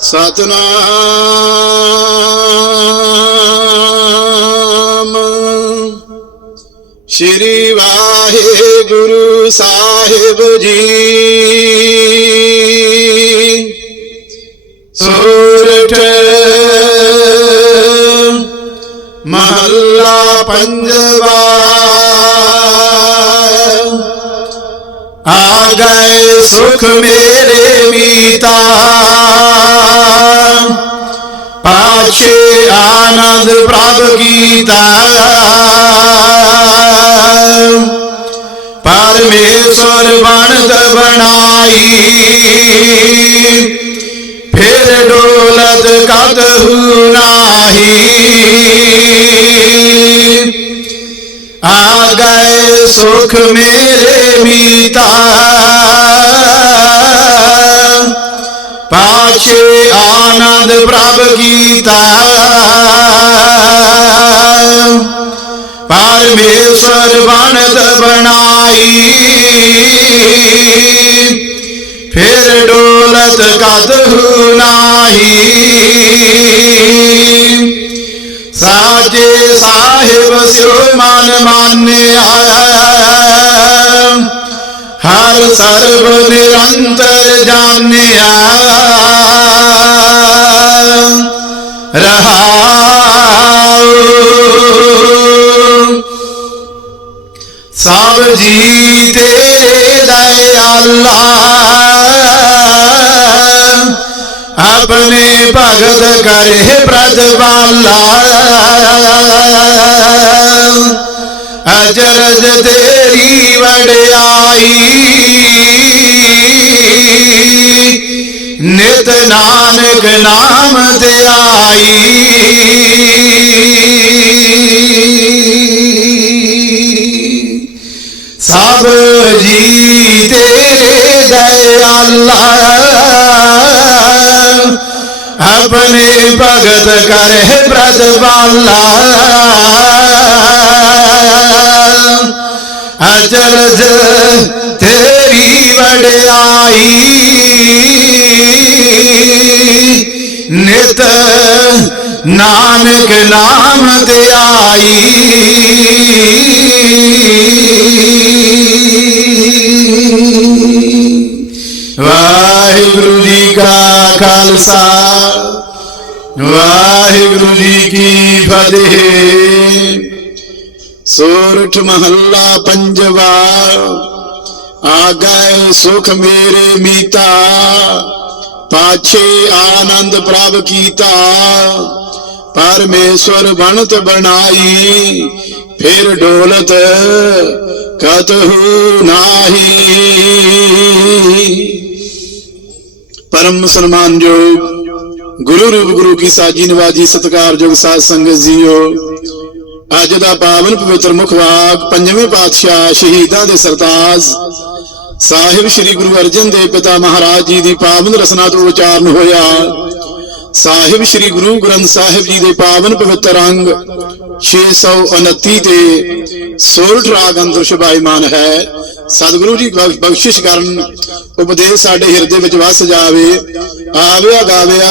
ਸਤਨਾਮ। ਸ਼੍ਰੀ ਵਾਹਿਗੁਰੂ ਸਾਹਿਬ ਜੀ। ਸੂਰਠ ਮਹੱਲਾ ਪੰਜਵਾ। ਆ ਗਏ ਸੁਖ ਮੇਰੇ ਮੀਤਾ। ਪਾਛੇ ਆਨੰਦ ਪ੍ਰਭ ਕੀਤਾ ਪਰਮੇਸ਼ਰ ਬਣਦ ਬਣਾਈ। ਫਿਰ ਡੋਲਤ ਕਤਹੂ ਨਾਹੀ ਆ ਗਏ ਸੁਖ ਮੇਰੇ ਮੀਤਾ। ਪਾਛੇ ਆਨੰਦ ਪ੍ਰਭ ਕੀਤਾ। ਪਰਮੇਸ਼ਰ ਬਣਤ ਬਣਾਈ। ਫਿਰ ਡੋਲਤ ਕਤਹੂ ਨਾਹੀ ਸਾਜੇ ਸਾਹਿਬ ਸਿਉ ਮਨ ਮਾਨਿਆ। ਹਰ ਸਰਬ ਨਿਰੰਤਰ ਜਾਣਿਆ। ਰਹਾਉ। ਸਭ ਜੀ ਤੇਰੇ ਦਇਆਲਾ। ਆਪਣੇ ਭਗਤ ਕਰੇ ਪ੍ਰਤਵਾਲਾ। ਅਜਰਜ ਤੇਰੀ ਵਡਿਆਈ ਨਿਤ ਨਾਨਕ ਨਾਮ ਤੇ ਆਈ। ਸਭ ਜੀ ਤੇਰੇ ਦਇਆਲਾ ਆਪਣੇ ਭਗਤ ਕਰੇ ਪ੍ਰਤਵਾਲਾ ਅਚਰਜ ਤੇਰੀ ਵਡਿਆਈ ਨਿਤ ਨਾਨਕ ਨਾਮ ਤੇ ਆਈ ਵਾਹਿਗੁਰੂ ਜੀ ਕਾ ਖਾਲਸਾ ਵਾਹਿਗੁਰੂ ਜੀ ਕੀ ਫਤਿਹ। ਸੋਰਠ ਮਹੱਲਾ ਪੰਜਵਾ, ਆ ਗਏ ਸੁਖ ਮੇਰੇ ਮੀਤਾ, ਪਾਛੇ ਆਨੰਦ ਪ੍ਰਭ ਕੀਤਾ। ਪਰਮੇਸ਼ਵਰ ਬਣਤ ਬਣਾਈ, ਫਿਰ ਡੋਲਤ ਕਤਹੂ ਨਾਹੀ। ਪਰਮ ਸਨਮਾਨਯੋਗ ਗੁਰੂ ਰੂਪ ਗੁਰੂ ਕੀ ਸਾਜੀ ਨਵਾਜੀ ਸਤਿਕਾਰਯੋਗ ਸਾਧ ਸੰਗਤ ਜੀਓ। ਅੱਜ ਦਾ ਪਾਵਨ ਪਵਿੱਤਰ ਮੁਖਵਾਕ ਪੰਜਵੇਂ ਪਾਤਸ਼ਾਹ ਸ਼ਹੀਦਾਂ ਦੇ ਸਰਤਾਜ। ਸਾਹਿਬ ਸ੍ਰੀ ਗੁਰੂ ਅਰਜਨ ਦੇਵ ਪਿਤਾ ਮਹਾਰਾਜ ਜੀ ਦੀ ਪਾਵਨ ਰਸਨਾ ਤੋਂ ਉਚਾਰਨ ਹੋਇਆ। ਸਾਹਿਬ ਸ੍ਰੀ ਗੁਰੂ ਗ੍ਰੰਥ ਸਾਹਿਬ ਜੀ ਦੇ ਪਾਵਨ ਪਵਿੱਤਰ ਅੰਗ 629 ਤੇ ਸੋਰਠ ਰਾਗ ਅੰਦਰ ਸ਼ੁਭਾਈਮਾਨ ਹੈ। ਸਤਿਗੁਰੂ ਜੀ ਬਖਸ਼ਿਸ਼ ਕਰਨ, ਉਪਦੇਸ਼ ਸਾਡੇ ਹਿਰਦੇ ਵਿੱਚ ਵਸ ਜਾਵੇ। ਆਵਿਆ ਗਾਵਿਆ